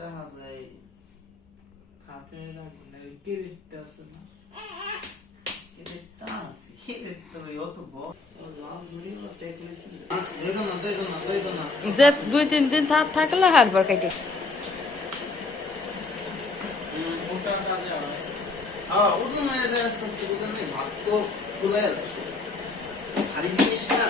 রাখা যায় হাতে রাখবো না, এই কেরেটটা আছে না? কেরেটটা আছে, কেরেট তো ভাই অত বড় লাল ঝুড়িগুলো দেখলেছি। আচ্ছা দেখো না যে 2-3 দিন থাকলে হারবার কাটে। ওটা কাজে হয়। ওজন হয়ে যায় আস্তে আস্তে, ওজন নেই ভাত তো ফুলাই যাচ্ছে ভারী জিনিস না।